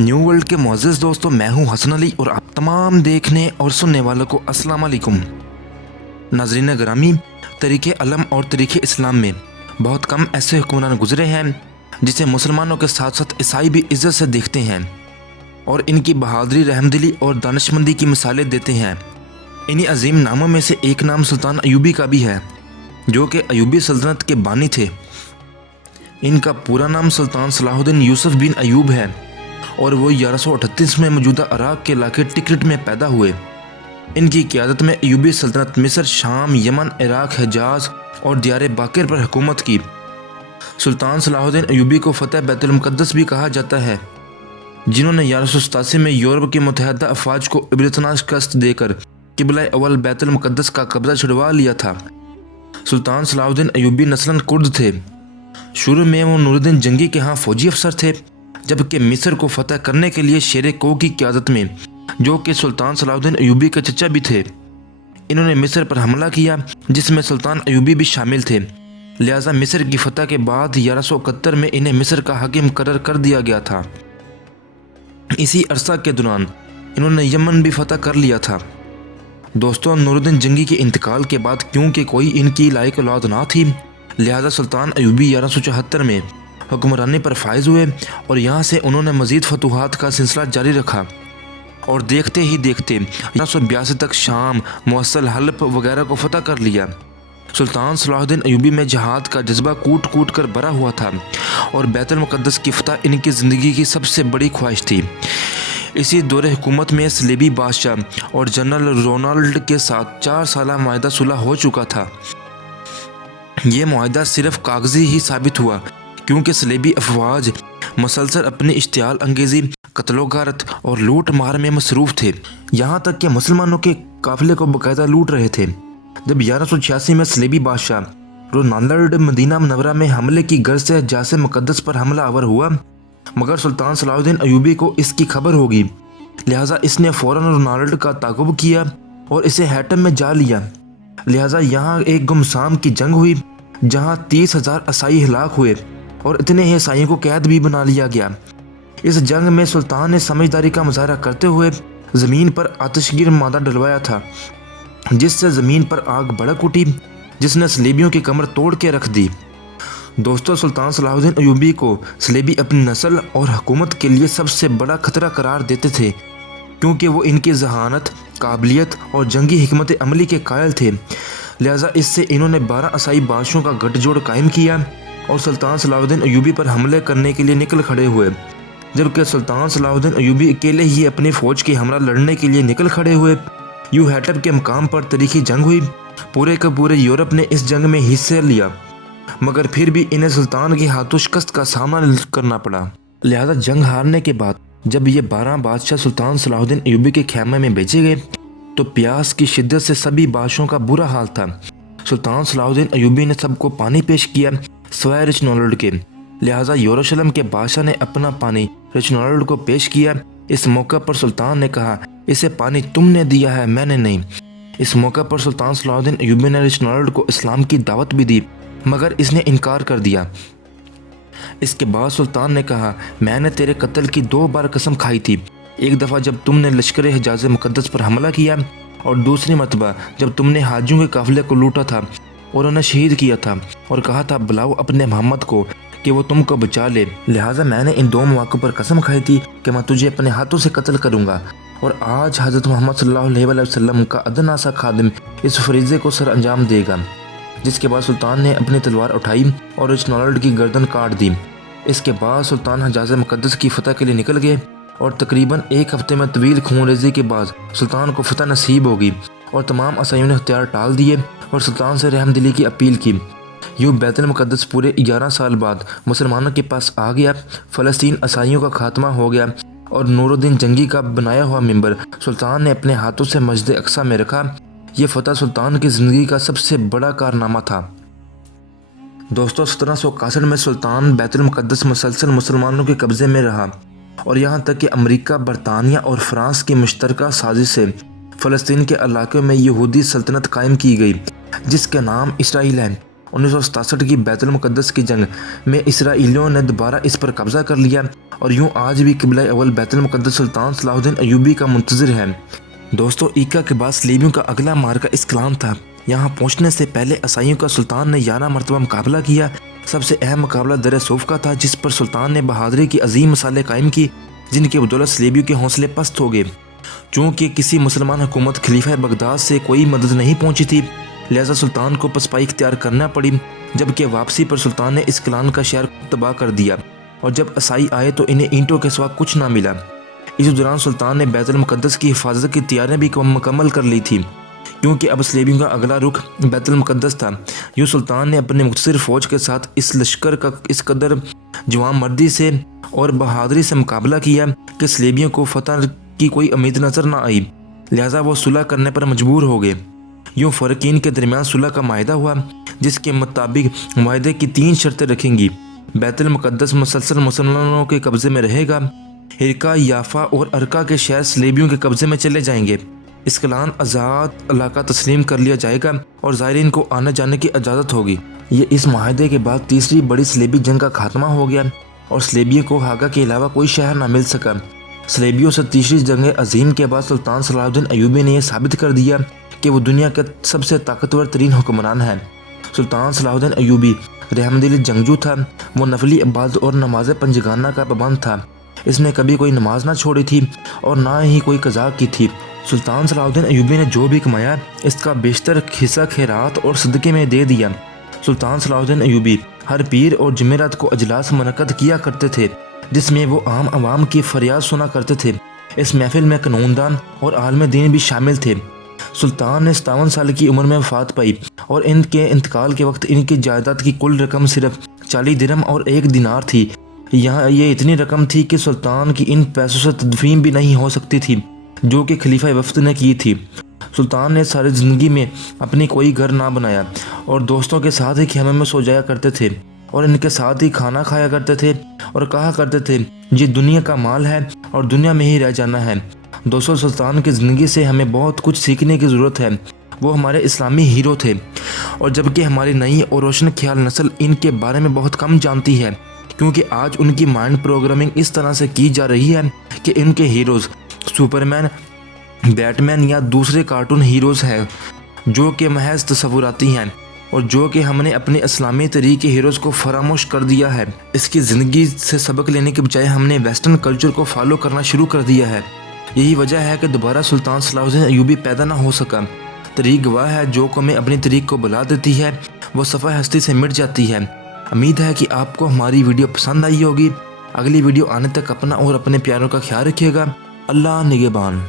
New world के मुअज़्ज़िज़ दोस्तों, मैं हूं हसन अली और आप तमाम देखने और सुनने वालों को अस्सलाम वालेकुम। नाज़रीन गिरामी, तरीक़े अलम और तरीक़े इस्लाम में बहुत कम ऐसे हुक्मरान गुजरे हैं जिसे मुसलमानों के साथ साथ ईसाई भी इज़्ज़त से देखते हैं और इनकी बहादुरी, रहमदिली और दानिशमंदी की मिसालें देते हैं। इन्हीं अजीम नामों में से एक नाम सुल्तान अयूबी का भी है, जो कि अयूबी सल्तनत के बानी थे। इनका पूरा नाम सुल्तान सलाहुद्दीन यूसुफ बिन अयूब है और वो 1138 में मौजूदा इराक़ के इलाके टिकरिट में पैदा हुए। इनकी क़यादत में अयूबी सल्तनत मिस्र, शाम, यमन, इराक़, हिजाज और दियार बाकिर पर हुकूमत की। सुल्तान सलाहुद्दीन अयूबी को फ़तेह बैतुल मुक़द्दस भी कहा जाता है, जिन्होंने 1187 में यूरोप के मुत्तहिदा अफ़वाज को इबरतनाक शिकस्त देकर क़िबला अव्वल बैतुल मुक़द्दस का कब्ज़ा छुड़वा लिया था। सुल्तान सलाहुद्दीन अयूबी नस्लन कुर्द थे। शुरू में वो नूरुद्दीन जंगी के यहाँ फ़ौजी अफसर थे, जबकि मिस्र को फतह करने के लिए शेर को की क़यादत में, जो कि सुल्तान सलाहुद्दीन अयूबी के चचा भी थे, इन्होंने मिस्र पर हमला किया, जिसमें सुल्तान अयूबी भी शामिल थे। लिहाजा मिस्र की फतह के बाद 1171 में इन्हें मिस्र का हाकिम मुकर्रर कर दिया गया था। इसी अरसा के दौरान इन्होंने यमन भी फतह कर लिया था। दोस्तों, नूरुद्दीन जंगी के इंतकाल के बाद क्योंकि कोई इनकी लायक औलाद ना थी, लिहाजा सुल्तान अयूबी 1174 में हुक्मरानी पर फायज हुए और यहाँ से उन्होंने मज़ीद फतूहात का सिलसिला जारी रखा और देखते ही देखते 1182 तक शाम, मुअस्सल, हल्ब वगैरह को फतह कर लिया। सुल्तान सलाहुद्दीन अयूबी में जहाद का जज्बा कूट कूट कर भरा हुआ था और बैतुल मुक़द्दस की फतह इनकी ज़िंदगी की सबसे बड़ी ख्वाहिश थी। इसी दौरे हुकूमत में सलेबी बादशाह और जनरल रोनाल्ड के साथ 4 साला मुआहदा सुलह हो चुका था। ये मुआहदा सिर्फ कागजी ही साबित हुआ, क्योंकि सलेबी अफवाज मसलसल अपनी इश्तियाल अंगेज़ी, कत्लो-गारत और लूट मार में मसरूफ़ थे, यहाँ तक कि मुसलमानों के काफ़िले को बाकायदा लूट रहे थे। जब 1186 में सलेबी बादशाह रोनाल्ड मदीना मुनव्वरा में हमले की गर्ज से हज्जाज मुक़द्दस पर हमला आवर हुआ, मगर सुल्तान सलाहुद्दीन अयूबी को इसकी खबर होगी, लिहाजा इसने फ़ौरन रोनाल्ड का ताक़ुब किया और इसे हैटम में जा लिया। लिहाजा यहाँ एक गुमसाम की जंग हुई, जहाँ 30,000 ईसाई हलाक हुए और इतने ही ईसाइयों को कैद भी बना लिया गया। इस जंग में सुल्तान ने समझदारी का मुजाहरा करते हुए ज़मीन पर आतिशगीर मादा डलवाया था, जिससे ज़मीन पर आग भड़क उठी, जिसने सलेबियों की कमर तोड़ के रख दी। दोस्तों, सुल्तान सलाहुद्दीन अयूबी को सलेबी अपनी नस्ल और हुकूमत के लिए सबसे बड़ा खतरा करार देते थे, क्योंकि वो इनकी जहानत, काबिलियत और जंगी हिकमत अमली के कायल थे। लिहाजा इससे इन्होंने 12 ईसाई बादशाहों का गठजोड़ कायम किया और सुल्तान सलाहुद्दीन अयूबी पर हमले करने के लिए निकल खड़े हुए। जबकि सुल्तान सलाहुद्दीन अयूबी अकेले ही अपनी फ़ौज की हमरा लड़ने के लिए निकल खड़े हुए। यूं हैटब के मकाम पर तारीखी जंग हुई। पूरे के पूरे यूरोप ने इस जंग में हिस्सा लिया, मगर फिर भी इन्हें सुल्तान के हाथों शिकस्त का सामना करना पड़ा। लिहाजा जंग हारने के बाद जब ये 12 बादशाह सुल्तान सलाहुद्दीन अयूबी के खेमे में भेजे गए, तो प्यास की शिद्दत से सभी बादशाहों का बुरा हाल था। सुल्तान सलाहुद्दीन अयूबी ने सबको पानी पेश किया सिवाय रोनाल्ड के। लिहाजा यरूशलेम के बादशाह ने अपना पानी रोनाल्ड को पेश किया। इस मौका पर सुल्तान ने कहा, इसे पानी तुमने दिया है, मैंने नहीं। इस मौका पर सुल्तान सलाहुद्दीन अयूबी ने रोनाल्ड को इस्लाम की दावत भी दी, मगर इसने इनकार कर दिया। इसके बाद सुल्तान ने कहा, मैंने तेरे कत्ल की 2 बार कसम खाई थी, एक दफ़ा जब तुमने लश्कर हिजाज मुक़द्दस पर हमला किया और दूसरी मरतबा जब तुमने हाजियों के काफ़िले को लूटा था और उन्हें शहीद किया था और कहा था बुलाओ अपने मोहम्मद को कि वो तुमको बचा ले। लिहाजा मैंने इन 2 मौक़ों पर कसम खाई थी कि मैं तुझे अपने हाथों से कत्ल करूँगा। और आज हज़रत मोहम्मद सल्लल्लाहु अलैहि वसल्लम का अदना सा खादिम इस फरीज़े को सर अंजाम देगा। जिसके बाद सुल्तान ने अपनी तलवार उठाई और रोनाल्ड की गर्दन काट दी। इसके बाद सुल्तान हिजाज मुक़द्दस की फ़तह के लिए निकल गए और तकरीबन 1 हफ्ते में तवील खूनरेज़ी के बाद सुल्तान को फतह नसीब होगी और तमाम ईसाइयों ने हथियार टाल दिए और सुल्तान से रहमदिली की अपील की। यूँ बैतुल मुक़द्दस पूरे 11 साल बाद मुसलमानों के पास आ गया। फ़लस्तीन ईसाइयों का खात्मा हो गया और नूरुद्दीन जंगी का बनाया हुआ मिंबर सुल्तान ने अपने हाथों से मस्जिद अक्सा में रखा। ये फतह सुल्तान की ज़िंदगी का सबसे बड़ा कारनामा था। दोस्तों, 1761 में सुल्तान बैतुल मुक़द्दस मुसलसल मुसलमानों के कब्ज़े में रहा और यहाँ तक कि अमेरिका, बरतानिया और फ्रांस की मुश्तरका साजिश से फ़लस्तीन के इलाक़ों में यहूदी सल्तनत कायम की गई, जिसका नाम इसराइल है 1967 की बैतुल मुक़द्दस की जंग में इसराइलियों ने दोबारा इस पर कब्ज़ा कर लिया और यूँ आज भी क़िबला अव्वल बैतुल मुक़द्दस सुल्तान सलाहुद्दीन अय्यूबी का मुंतज़िर है। दोस्तों, ईका के बाद सलेबियों का अगला मार्का इस्कलान था। यहाँ पहुँचने से पहले ईसाइयों का सुल्तान ने 11 मरतबा मुकाबला किया। सबसे अहम मुकाबला दर सौफ का था, जिस पर सुल्तान ने बहादुरी की अजीम मिसालें कायम की, जिनके बदौलत सलेबियों के हौसले पस्त हो गए। चूँकि किसी मुसलमान हुकूमत खलीफा बगदाद से कोई मदद नहीं पहुँची थी, लिहाजा सुल्तान को पसपाई इख्तियार करना पड़ी। जबकि वापसी पर सुल्तान ने इस्कलान का शहर तबाह कर दिया और जब ईसाई आए तो इन्हें ईंटों के सिवा कुछ ना मिला। इस दौरान सुल्तान ने बैतुल मुक़द्दस की हिफाजत की तैयारियां भी मुकम्मल कर ली थी, क्योंकि अब सलेबियों का अगला रुख बैतुल मुक़द्दस था। यूँ सुल्तान ने अपने मुख्तसर फ़ौज के साथ इस लश्कर का इस कदर जवानमर्दी से और बहादुरी से मुकाबला किया कि सलेबियों को फतह की कोई उम्मीद नज़र न आई। लिहाजा वो सुलह करने पर मजबूर हो गए। यूँ फ़रक़ीन के दरमियान सुलह का माहिदा हुआ, जिसके मुताबिक माहिदे की 3 शर्तें रखेंगी। बैतुल मुक़द्दस मुसलसल मुसलमानों के कब्ज़े में रहेगा, हिरका, याफ़ा और अरका के शहर सलेबियों के कब्ज़े में चले जाएंगे, इस्कलान आज़ाद इलाका तस्लीम कर लिया जाएगा और ज़ायरीन को आने जाने की इजाज़त होगी। ये इस माहिदे के बाद तीसरी बड़ी सलेबी जंग का खात्मा हो गया और सलेबियों को हागा के अलावा कोई शहर ना मिल सका। सलेबियों से तीसरी जंग अजीम के बाद सुल्तान सलाहुद्दीन अय्यूबी ने यह साबित कर दिया कि वो दुनिया के सबसे ताकतवर तरीन हुक्मरान है। सुल्तान सलाहुद्दीन अय्यूबी रहमदिल जंगजू था। वो नफली इबादत और नमाज पंजगाना का पाबंद था। इसने कभी कोई नमाज ना छोड़ी थी और ना ही कोई कज़ा की थी। सुल्तान सलाहुद्दीन अय्यूबी ने जो भी कमाया, इसका बेशतर हिस्सा खैरात और सदक़े में दे दिया। सुल्तान सलाहुद्दीन अय्यूबी हर पीर और जुमेरात को अजलास मुनक़्क़द किया करते थे, जिसमें वो आम आवाम की फरियाद सुना करते थे। इस महफिल में कानूनदान और आलम दीन भी शामिल थे। सुल्तान ने 57 साल की उम्र में वफ़ात पाई और इनके इंतकाल के वक्त इनकी जायदाद की कुल रकम सिर्फ 40 दिरहम और 1 दिनार थी। यहाँ ये इतनी रकम थी कि सुल्तान की इन पैसों से तदफीन भी नहीं हो सकती थी, जो कि खलीफा वफ़द ने की थी। सुल्तान ने सारी ज़िंदगी में अपनी कोई घर ना बनाया और दोस्तों के साथ ही खेमे में सो जाया करते थे और इनके साथ ही खाना खाया करते थे और कहा करते थे, ये दुनिया का माल है और दुनिया में ही रह जाना है। दोस्तों, सुल्तान की ज़िंदगी से हमें बहुत कुछ सीखने की ज़रूरत है। वो हमारे इस्लामी हीरो थे और जबकि हमारी नई और रोशन ख्याल नस्ल इनके बारे में बहुत कम जानती है, क्योंकि आज उनकी माइंड प्रोग्रामिंग इस तरह से की जा रही है कि इनके हीरोज़ सुपरमैन, बैटमैन या दूसरे कार्टून हीरोज़ हैं, जो कि महज तस्वुराती हैं और जो कि हमने अपने इस्लामी तरीके हीरोज़ को फरामोश कर दिया है। इसकी ज़िंदगी से सबक लेने के बजाय हमने वेस्टर्न कल्चर को फॉलो करना शुरू कर दिया है। यही वजह है कि दोबारा सुल्तान सलाहुद्दीन अय्यूबी पैदा ना हो सका। तरीक गवाह है, जो कौमें अपनी तरीक को बुला देती है वो सफ़ा हस्ती से मिट जाती है। उम्मीद है कि आपको हमारी वीडियो पसंद आई होगी। अगली वीडियो आने तक अपना और अपने प्यारों का ख्याल रखिएगा। अल्लाह निगहबान।